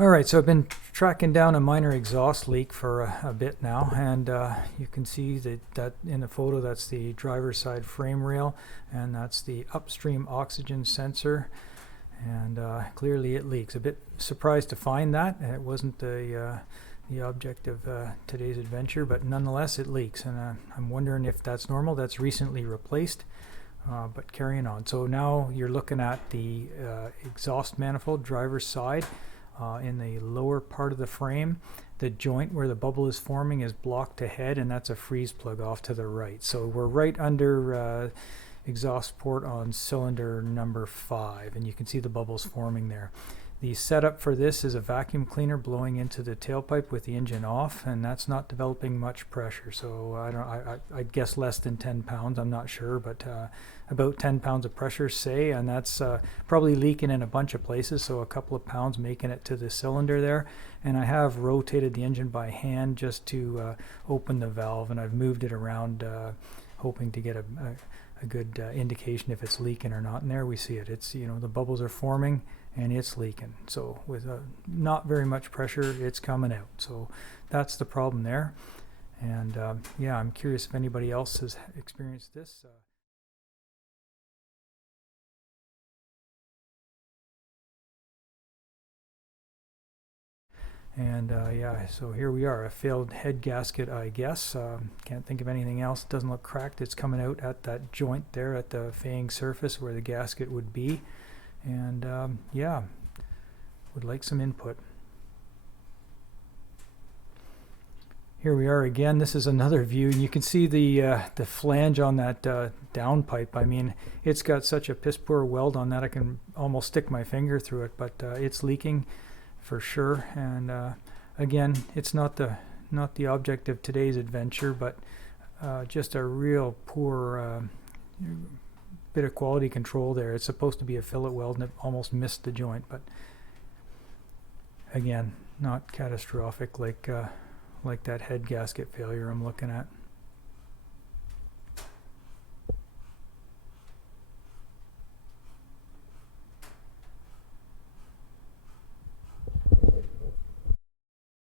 Alright, so I've been tracking down a minor exhaust leak for a bit now, and you can see that in the photo that's the driver's side frame rail, and that's the upstream oxygen sensor, and clearly it leaks. A bit surprised to find that. It wasn't the object of today's adventure, but nonetheless it leaks, and I'm wondering if that's normal. That's recently replaced. But carrying on. So now you're looking at the exhaust manifold, driver's side. In the lower part of the frame, the joint where the bubble is forming is blocked ahead, and that's a freeze plug off to the right. So we're right under exhaust port on cylinder number 5, and you can see the bubbles forming there. The setup for this is a vacuum cleaner blowing into the tailpipe with the engine off, and that's not developing much pressure. So I'd guess less than 10 pounds. I'm not sure, but about 10 pounds of pressure, say, and that's probably leaking in a bunch of places. So a couple of pounds making it to the cylinder there. And I have rotated the engine by hand just to open the valve, and I've moved it around, hoping to get a good indication if it's leaking or not. And there we see it. It's, you know, the bubbles are forming and it's leaking. So with not very much pressure, it's coming out. So that's the problem there. And yeah, I'm curious if anybody else has experienced this. And yeah, so here we are, a failed head gasket, I guess. Can't think of anything else. It doesn't look cracked. It's coming out at that joint there at the fang surface where the gasket would be. And yeah, would like some input. Here we are again. This is another view, and you can see the flange on that downpipe. I mean, it's got such a piss poor weld on that I can almost stick my finger through it, but it's leaking for sure. And again, it's not the object of today's adventure, but just a real poor bit of quality control there. It's supposed to be a fillet weld, and it almost missed the joint, but again, not catastrophic like that head gasket failure I'm looking at.